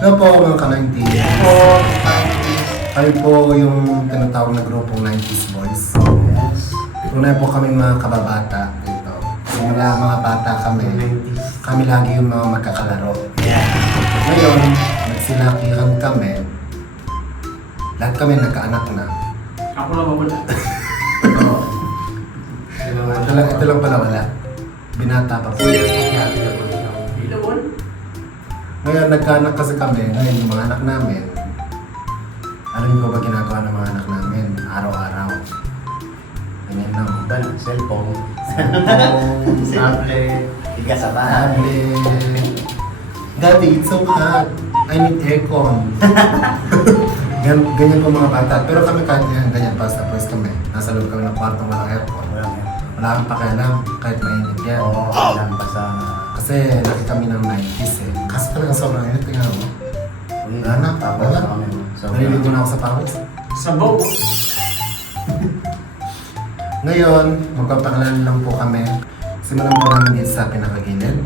Ano po mga ka-90s? Kayo po yung tinatawag na grupong 90s boys. Yes. Tunay po kami mga kababata dito. Simula mga bata kami, 90s. kami lagi yung mga magkakalaro. Yeah. Ngayon, nagsilakihan kami. Lahat kami nagkaanak na. Ako lang wala. Ito lang pala wala. Binata pa po. Ilawan? Ngayon, nagkaanak kasi kami. Ngayon, yung mga anak namin, alam niyo ba ginagawa ng mga anak namin? Araw-araw. Ganyan lang. Ban, cellphone. Cellphone, Tablet. Tiga sa bahay. tablet. Daddy, it's so hot. I need aircon. Ganyan po mga bata. Pero kami kahit ganyan pa sa pwes kami. Nasa loob kami ng kwartong walang aircon. Walang yan. Wala kang pakialam kahit mainit yan. Oo, lang pa sa... Kasi laki kami ng 90s eh. Kasi talagang sobrang init. Tingnan mo. Wala na. Tapos Wala. kami. So, Naliligo na ako sa pawis. Sabaw. Ngayon, magpapakilala lang po kami. Simulan po namin dito sa pinakagilid.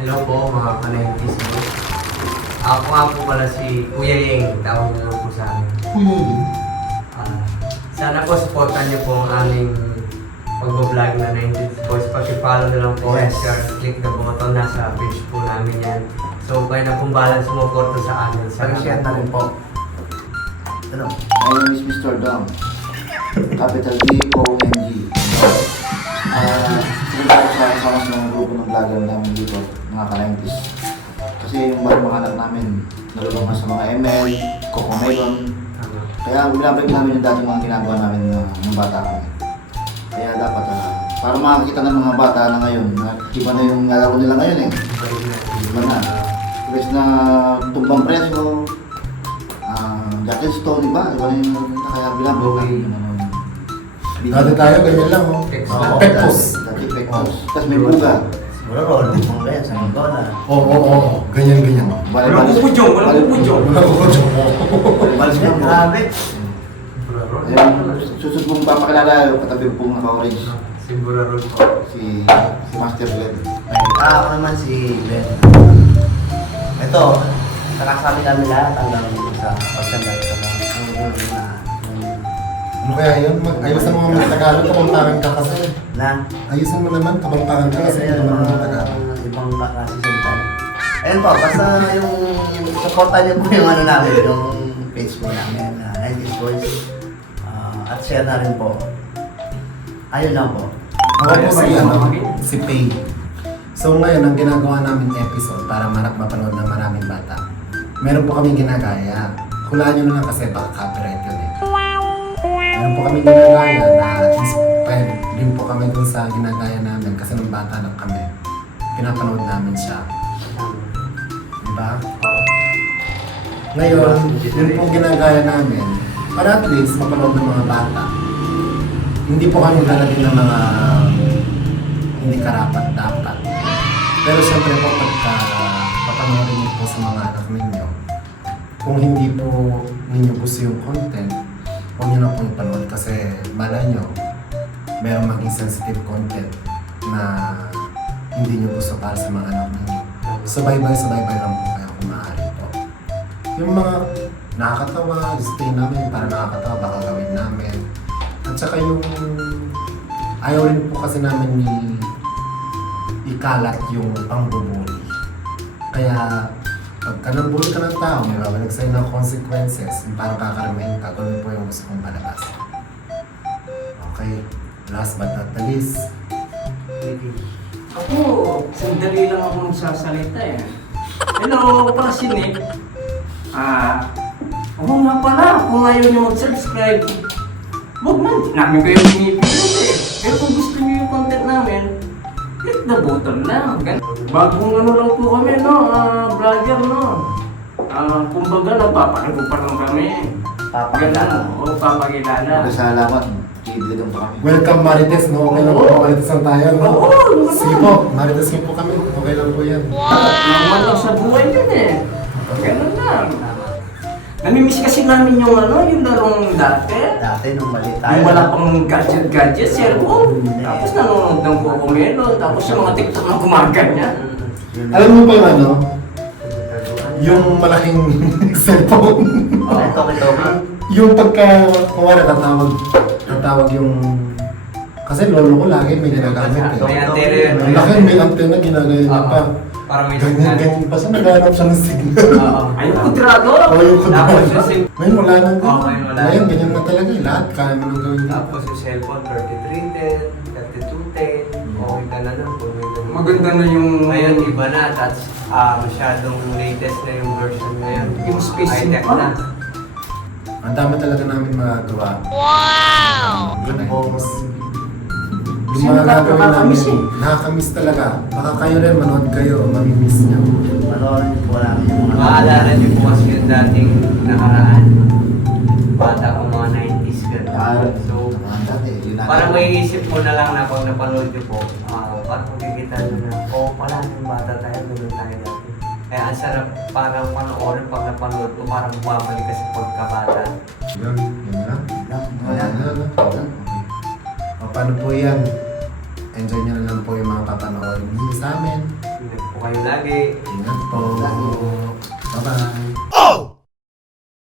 Hello po mga ka-90s mo. Ako nga po pala si Kuya Yeng, tawag na lang po sa akin. Sana po supportan niyo po ang aming pag-vlog na 90s Boys. Pag-follow na lang po Yes. and share, click na po ito, nasa page po namin yan. So kayo na pong balang sumuporta sa amin. pag-share na rin po. Ano? My name is Mr. Dom. Capital D-O-N-G. Sinasaya sa kasama sa mga grupo ng vlogger namin dito, mga ka-90s. Kasi yung mga anak namin, nalulungan sa mga ML, Coco Melon. Kaya binabalik namin yung dating mga ginagawa namin ng bata kami. Kaya dapat, para makakita ng mga bata na ngayon, na iba na yung nalaro nila ngayon eh. Iba na. Imbes na tumbang preso, Jack and Stone, diba? Iba na yung nalaro nila. Kaya binabalik namin yung Dati tayo, ganyan lang oh. Pekpos. Dati pekpos. Tapos may buga. Siguro roll. Mga ganyan, sa mundo na. Oo. Ganyan. Walang pupudyong, walang pupudyong. Wala ko kutyo. Balis mo. Grabe. Ayun, susunod mong papakilala yung katabi pong naka-orange. Si Burarol po. Si Master Glenn. Ako naman si Glenn. Ito, nakasali kami lahat hanggang sa pagtanda ito na Ano kaya yun? Ayusan mo mga Tagalog, kabantakan ka kasi. na Ayusan mo naman, kabantakan ka kasi hindi naman mga Tagalog. ibang klase salita. Ayun po, basta yung supportan niyo po yung ano namin, yung page po namin, 90s Boys. At share na rin po. Ayun lang po. Ako po si Pay. So ngayon, ang ginagawa namin episode para mapanood ng maraming bata. Meron po kami ginagaya. Hulaan nyo na lang kasi baka copyright yun eh. Meron po kami ginagaya na inspired din po kami dun sa ginagaya namin kasi nung bata lang kami. Pinapanood namin siya. Diba? Ngayon, yun po ginagaya namin para at least mapanood ng mga bata. Hindi po kami lalagyan ng mga hindi karapat-dapat. Pero syempre po pagka papanoorin niyo po sa mga anak ninyo, kung hindi po ninyo gusto yung content, huwag niyo na pong panood kasi malay nyo, mayroong maging sensitive content na hindi niyo gusto para sa mga anak ninyo. So bye lang po kayo kung maaari po. Yung mga nakakatawa, stay namin para nakakatawa, baka gawin namin. At saka yung ayaw rin po kasi namin ni ikalat yung pangbubuli. Kaya pagka nabuli ka ng tao, may babalik sa'yo ng consequences, yung parang kakaramahin ka, gawin po yung gusto kong palabas. Okay, last but not the least. Ako, sandali lang ako magsasalita eh. Hello, ako pala si Nick. Oo nga pala, kung ayaw niyo mag-subscribe, huwag man, namin kayo pinipilit eh. Pero kung gusto niyo yung content namin, click the button lang. Bagong ano lang po kami, no? Vlogger, no? Kumbaga, napapakita pa lang kami. Papakilala. Oo, papakilala. Salamat. Kididong pa kami. Welcome Marites, no? Okay lang po, Marites ang tayo, no? Oo, naman. Sige po, Marites niyo po kami, okay lang po yan. Naman lang sa buhay yun eh. Ganun lang. Namimiss kasi namin yung yung larong dati. Dati nung mali tayo. Yung wala pang gadget, cellphone. Tapos nanonood ng Coco Melon. Tapos yung mga TikTok na gumaganyan. Alam mo pa yung Yung malaking cellphone. Oh, toki-toki. Yung pagka, kumara, tatawag yung... Kasi lolo ko lagi may ginagamit eh. May antena yun. Ang laki, may antena ginagaya niya pa. Para may Ganyan, signal. ganyan. Basta naghanap siya ng signal. Oo. Ay, kudrado! O yung Tapos kudrado. yung sim- Ngayon wala nang Oo, ngayon wala. Ngayon, ganyan na talaga eh. Lahat kaya mo nang gawin. Tapos yung cellphone, 3310, 3210. Okay ka na lang kung may ganun. Maganda na yung... Ngayon, iba na. That's masyadong latest na yung version ngayon. Yung space High-tech pa. na. Ang dami talaga namin magagawa. Good po. Yung Sino mga gagawin namin, nakakamiss eh? nakakamiss talaga. Baka kayo rin, manood kayo, mamimiss nyo. Panoorin niyo po namin yung mga... Maalala niyo po kasi yung dating nakaraan. Bata ko mga 90s gano'n. So, Mga dati, yun na. parang may isip mo na lang na pag napanood niyo po, parang magkikita nyo na, pala, yung bata tayo, gano'n tayo dati. Kaya ang sarap parang panoorin pag napanood ko, parang bumabalik ka sa pagkabata. Yun, yun na. Wala. O, paano po yan? Enjoy nyo na lang po yung mga papanoorin niyo sa amin. Ingat po kayo lagi. Ingat po. Bye-bye.